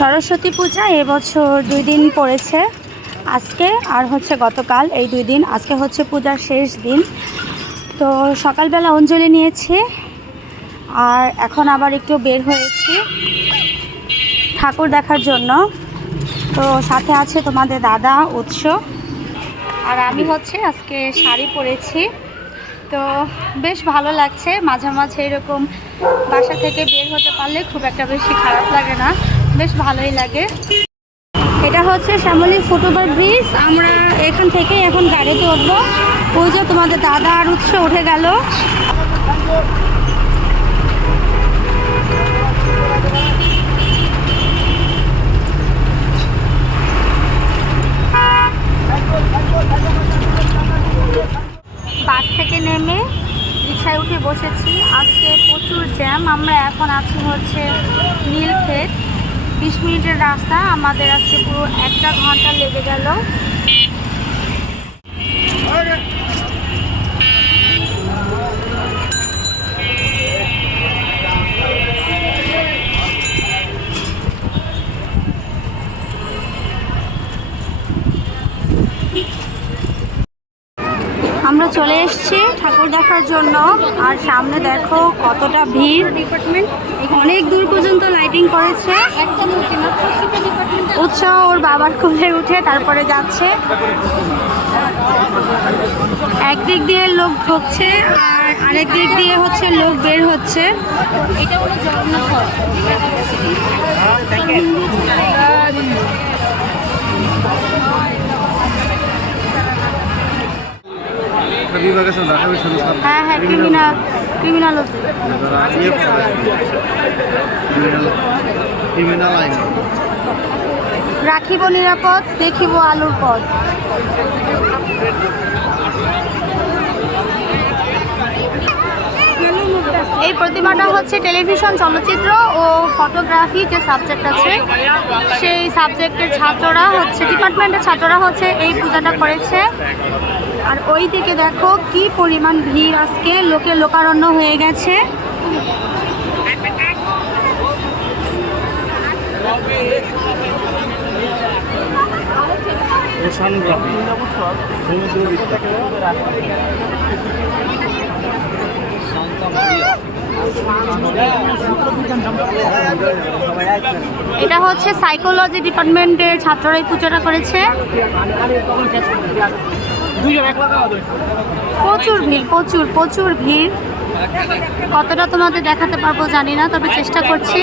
সরস্বতী পূজা এবছর দুই দিন পড়েছে আজকে, আর হচ্ছে গতকাল এই দুই দিন। আজকে হচ্ছে পূজার শেষ দিন। তো সকালবেলা অঞ্জলি নিয়েছি, আর এখন আবার একটু বের হয়েছি ঠাকুর দেখার জন্য। তো সাথে আছে তোমাদের দাদা, উৎস। আর আমি হচ্ছে আজকে শাড়ি পরেছি। তো বেশ ভালো লাগছে মাঝে মাঝে এরকম বাসা থেকে বের হতে পারলে খুব একটা বেশি খারাপ লাগে না। বেশ ভালোই লাগে। এটা হচ্ছে শ্যামলী ফুটওভার ব্রিজ। আমরা এখান থেকে এখন গাড়িতে উঠবো ওই যে তোমাদের দাদা আর উৎসে উঠে গেল বাস থেকে নেমে রিক্সায় উঠে বসেছি আজকে প্রচুর জ্যাম আমরা এখন আছি হচ্ছে নীলক্ষেত বিশ মিনিটের রাস্তা। আমাদের আজকে পুরো একটা ঘণ্টা লেগে গেল। ঠাকুর দেখার জন্য। আর সামনে দেখো কতটা ভিড়। অনেক দূর পর্যন্ত লাইটিং করেছে। উৎসাহ ওর বাবার কোলে উঠে তারপরে যাচ্ছে। একদিক দিয়ে লোক ঢুকছে আর আরেক দিক দিয়ে হচ্ছে লোক বের হচ্ছে। এটা হলো জগন্নাথ হ্যাঁ হ্যাঁ ক্রিমিনাল ক্রিমিনাল ক্রিমিনাল আইন রাখিব নিরাপদ দেখিব আলুর পথ। এই প্রতিমাটা হচ্ছে টেলিভিশন চলচ্চিত্র ও ফটোগ্রাফি যে সাবজেক্ট আছে। সেই সাবজেক্টের ছাত্ররা হচ্ছে ডিপার্টমেন্টের ছাত্ররা হচ্ছে এই পূজাটা করেছে। আর ওই দিকে দেখো কি পরিমাণ ভিড় আজকে লোকে লোকারণ্য হয়ে গেছে। এটা হচ্ছে সাইকোলজি ডিপার্টমেন্টের ছাত্ররা এই পুজোটা করেছে। প্রচুর ভিড়, প্রচুর প্রচুর ভিড়। কতটা তোমাদের দেখাতে পারব জানি না, তবে চেষ্টা করছি।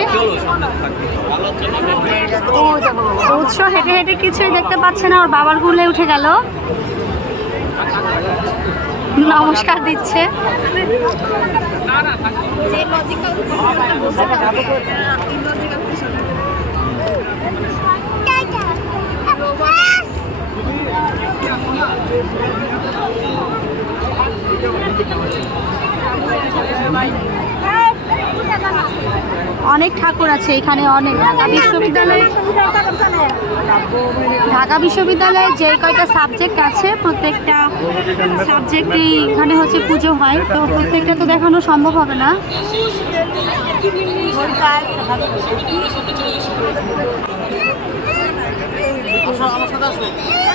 উৎস হেঁটে হেঁটে কিছুই দেখতে পাচ্ছে না, ওর বাবার গুলে উঠে গেল। নমস্কার দিচ্ছে। অনেক ঠাকুর আছে এখানে, অনেক। ঢাকা বিশ্ববিদ্যালয়ে ঢাকা বিশ্ববিদ্যালয়ে যে কয়টা সাবজেক্ট আছে, প্রত্যেকটা সাবজেক্টই এখানে হচ্ছে পুজো হয়। তো প্রত্যেকটা তো দেখানো সম্ভব হবে না। ছনের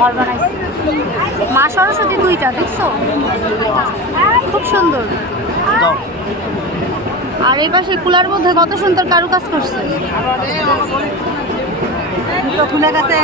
ঘর বানাইছে। মা সরস্বতী দুইটা দেখছ? খুব সুন্দর। আর এই পাশে কুলার মধ্যে কত সুন্দর কারুকাজ করছে। খুলে গেছে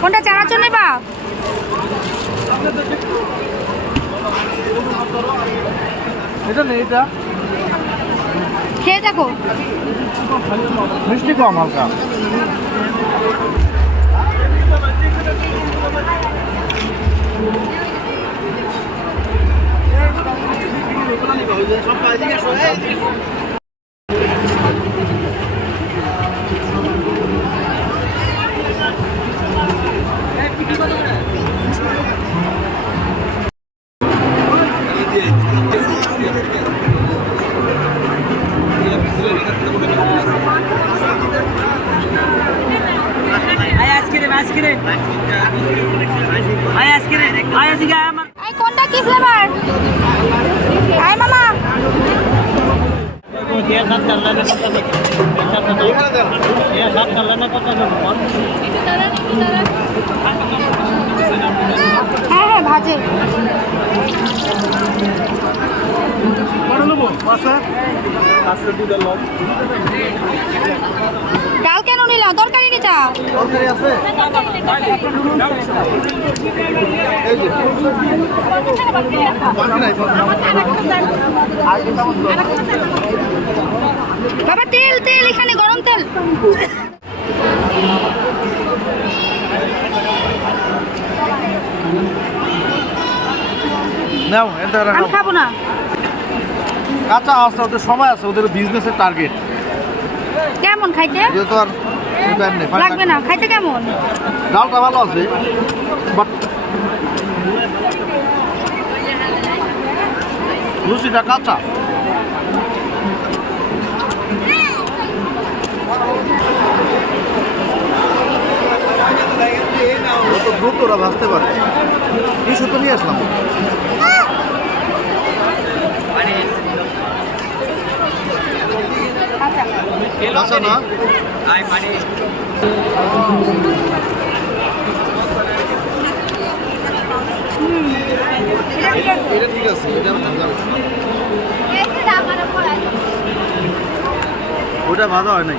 কোনটা চানাচুর নেবা এটা নেই এটা। খেয়ে দেখো। মিষ্টি কম হালকা এই কোনটা কি ফ্লেভার আয় মামা। হ্যাঁ। হ্যাঁ ভাজে। ডাল কেন নিলাম তরকারি নিতা? বাবা তেল তেল এখানে গরম তেল। নাও এটা আমি খাব না। কাঁচা আছে ওদের সময় আছে ওদের বিজনেসের টার্গেট কেমন খাইতে? এটা তো আর লাগবে না। খাইতে কেমন? ডালটা ভালো আছে বাট লুচিটা কাঁচা। দ্রুত ওরা ভাজতে পারে। কিছু তো নিয়ে আসলাম। কাঁচা না এটা ঠিক আছে এটা ওটা ভাজা হয় নাই।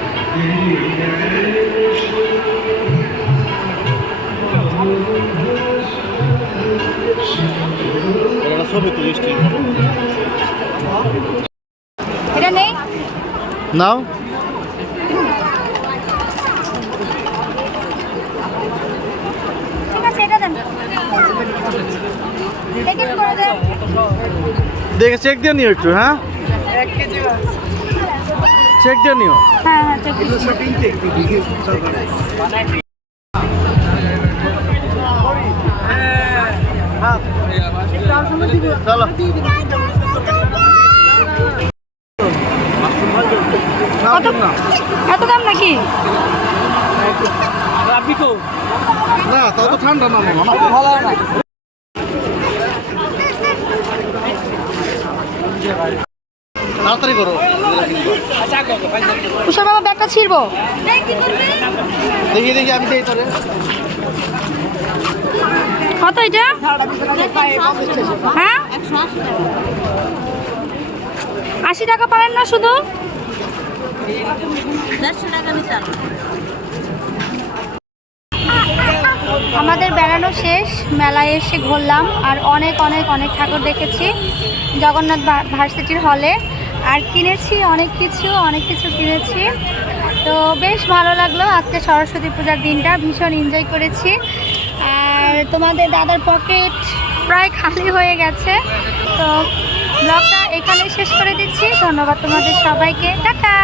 এটা নেই? নাও। দেখে চেক দিয়ে নিও একটু হ্যাঁ? চেক দিয়ে নিও। হ্যাঁ হ্যাঁ চেক এত দাম নাকি? না তাও তো ঠান্ডা না মামা তাড়াতাড়ি করো। কুশল বাবা ব্যাগটা ছিড়বো। দেখি দেখি আমি দেই তোরে। কত এটা? হ্যাঁ? আশি টাকা পারেন না শুধু? আমাদের বেড়ানো শেষ মেলায় এসে ঘুরলাম আর অনেক অনেক অনেক ঠাকুর দেখেছি। জগন্নাথ ভার্সিটির হলে। আর কিনেছি অনেক কিছু অনেক কিছু কিনেছি। তো বেশ ভালো লাগল আজকে সরস্বতী পূজার দিনটা, ভীষণ এনজয় করেছি। আর তোমাদের দাদার পকেট প্রায় খালি হয়ে গেছে। তো ব্লগটা এখানে শেষ করে দিচ্ছি। ধন্যবাদ তোমাদের সবাইকে। টাটা!